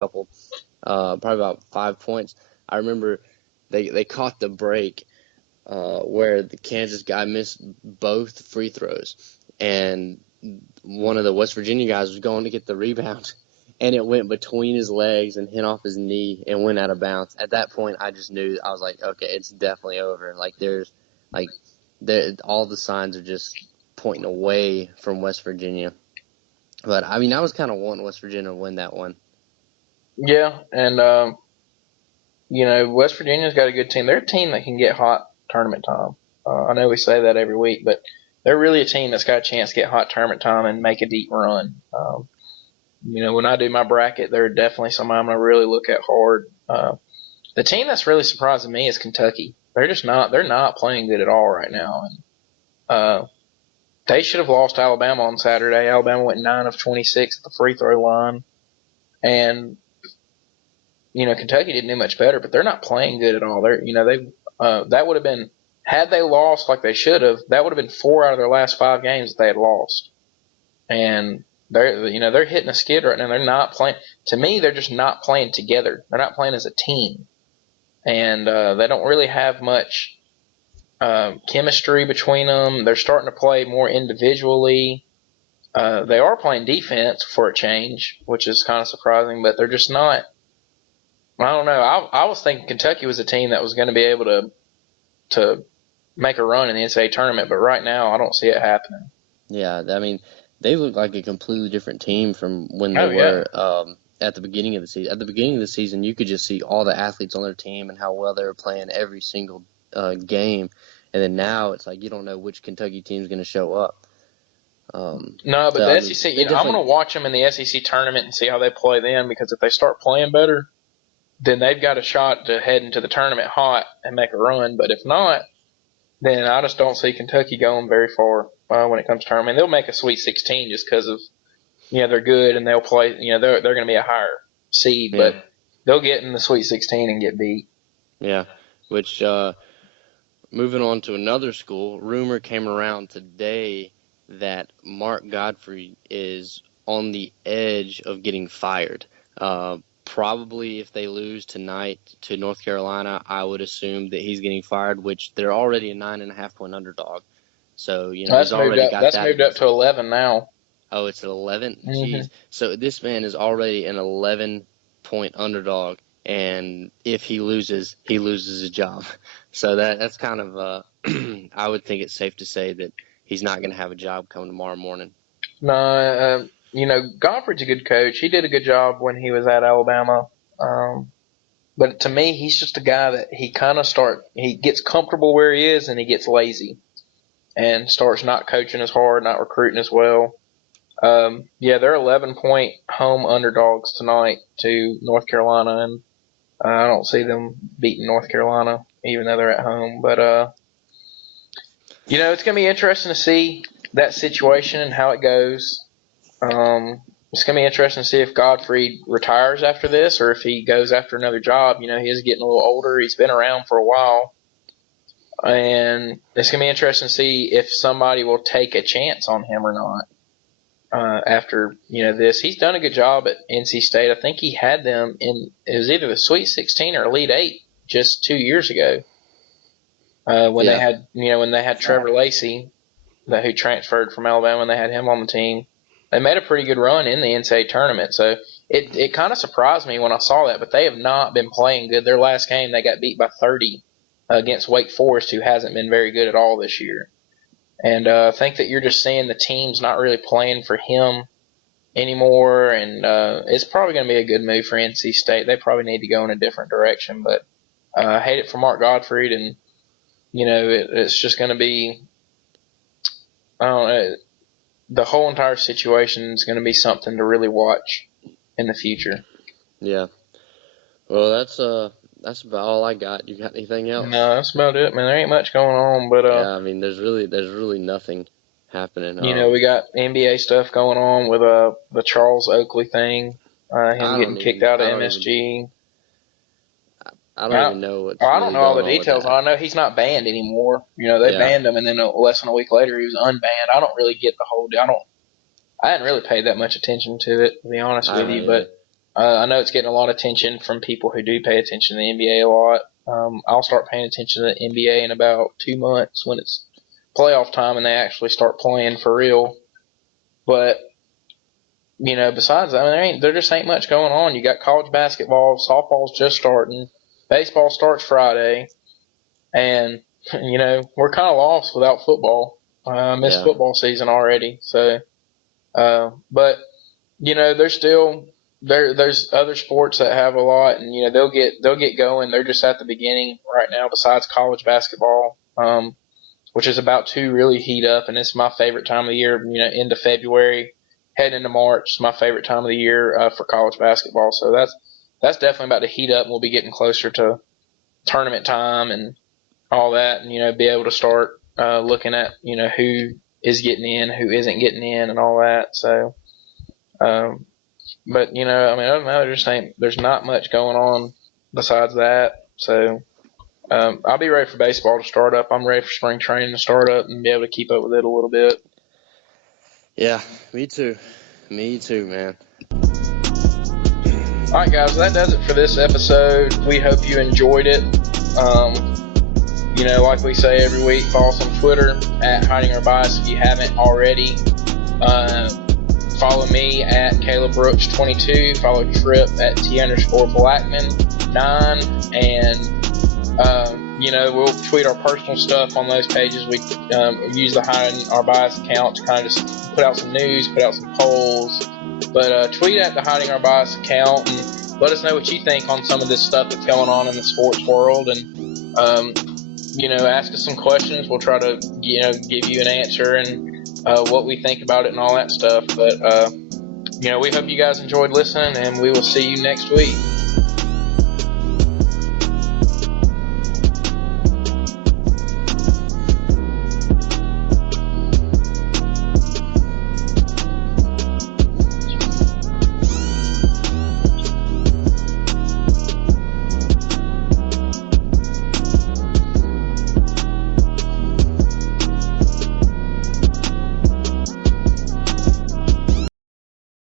couple, probably about 5 points. I remember they caught the break where the Kansas guy missed both free throws, and one of the West Virginia guys was going to get the rebound, and it went between his legs and hit off his knee and went out of bounds. At that point, I just knew. I was like, okay, it's definitely over. Like all the signs are just pointing away from West Virginia. But I mean, I was kind of wanting West Virginia to win that one. Yeah, and West Virginia's got a good team. They're a team that can get hot tournament time. I know we say that every week, but they're really a team that's got a chance to get hot tournament time and make a deep run. When I do my bracket, they're definitely somebody I'm going to really look at hard. The team that's really surprising me is Kentucky. They're not playing good at all right now. And they should have lost Alabama on Saturday. Alabama went 9 of 26 at the free throw line. And, Kentucky didn't do much better, but they're not playing good at all. That would have been, had they lost like they should have, that would have been 4 out of their last 5 games that they had lost. And they're hitting a skid right now. They're not playing. To me, they're just not playing together. They're not playing as a team. And they don't really have much chemistry between them. They're starting to play more individually. They are playing defense for a change, which is kind of surprising, but they're just not. I don't know. I was thinking Kentucky was a team that was going to be able to make a run in the NCAA tournament, but right now I don't see it happening. Yeah, I mean, they look like a completely different team from when they were at the beginning of the season. At the beginning of the season, you could just see all the athletes on their team and how well they were playing every single game. And then now it's like you don't know which Kentucky team is going to show up. No, but the SEC, I'm going to watch them in the SEC tournament and see how they play then, because if they start playing better, then they've got a shot to head into the tournament hot and make a run. But if not, then I just don't see Kentucky going very far when it comes to tournament. They'll make a Sweet 16 just because of, they're good and they'll play, they're going to be a higher seed, but they'll get in the Sweet 16 and get beat. Yeah, which moving on to another school, rumor came around today that Mark Godfrey is on the edge of getting fired. Probably if they lose tonight to North Carolina, I would assume that he's getting fired, which they're already a 9.5-point underdog. So, he's already got that. That's moved up to 11 now. Oh, it's an 11? Mm-hmm. Jeez. So this man is already an 11-point underdog, and if he loses his job. So that's kind of, I would think it's safe to say that he's not going to have a job come tomorrow morning. No, Godfrey's a good coach. He did a good job when he was at Alabama. But to me, he's just a guy that he gets comfortable where he is and he gets lazy and starts not coaching as hard, not recruiting as well. They're 11-point home underdogs tonight to North Carolina, and I don't see them beating North Carolina, even though they're at home. But, it's going to be interesting to see that situation and how it goes. It's going to be interesting to see if Godfrey retires after this or if he goes after another job. He is getting a little older. He's been around for a while. And it's going to be interesting to see if somebody will take a chance on him or not after, this. He's done a good job at NC State. I think he had them it was either the Sweet 16 or Elite 8 just 2 years ago when they had Trevor Lacey, who transferred from Alabama, and they had him on the team. They made a pretty good run in the NCAA tournament, so it kind of surprised me when I saw that, but they have not been playing good. Their last game, they got beat by 30 against Wake Forest, who hasn't been very good at all this year. And I think that you're just seeing the team's not really playing for him anymore, and it's probably going to be a good move for NC State. They probably need to go in a different direction, but I hate it for Mark Gottfried, and, it's just going to be, I don't know, the whole entire situation is going to be something to really watch in the future. Yeah. Well, that's about all I got. You got anything else? No, that's about it, man. There ain't much going on, but yeah, I mean, there's really nothing happening. We got NBA stuff going on with the Charles Oakley thing, him getting kicked out of MSG. I don't even know what's I don't know all the details. I know he's not banned anymore. They banned him, and then less than a week later he was unbanned. I don't really get the whole deal. I hadn't really paid that much attention to it, to be honest with you, but I know it's getting a lot of attention from people who do pay attention to the NBA a lot. I'll start paying attention to the NBA in about 2 months when it's playoff time and they actually start playing for real. But, besides that, there just ain't much going on. You got college basketball, softball's just starting, baseball starts Friday, and, we're kind of lost without football. I miss football season already. So, but, there's other sports that have a lot, and they'll get going. They're just at the beginning right now. Besides college basketball, which is about to really heat up, and it's my favorite time of the year. Into February, heading into March, is my favorite time of the year for college basketball. So that's definitely about to heat up, and we'll be getting closer to tournament time and all that, and be able to start looking at who is getting in, who isn't getting in, and all that. So. But, other than that, there's not much going on besides that. So, I'll be ready for baseball to start up. I'm ready for spring training to start up and be able to keep up with it a little bit. Yeah, me too. Me too, man. All right, guys, that does it for this episode. We hope you enjoyed it. Like we say every week, follow us on Twitter at Hiding Our Bias if you haven't already. Follow me at CalebBrooks22. Follow Tripp at T_Blackmon9. And, we'll tweet our personal stuff on those pages. We use the Hiding Our Bias account to kind of just put out some news, put out some polls. But tweet at the Hiding Our Bias account and let us know what you think on some of this stuff that's going on in the sports world. And, ask us some questions. We'll try to, give you an answer and what we think about it and all that stuff. But, we hope you guys enjoyed listening, and we will see you next week.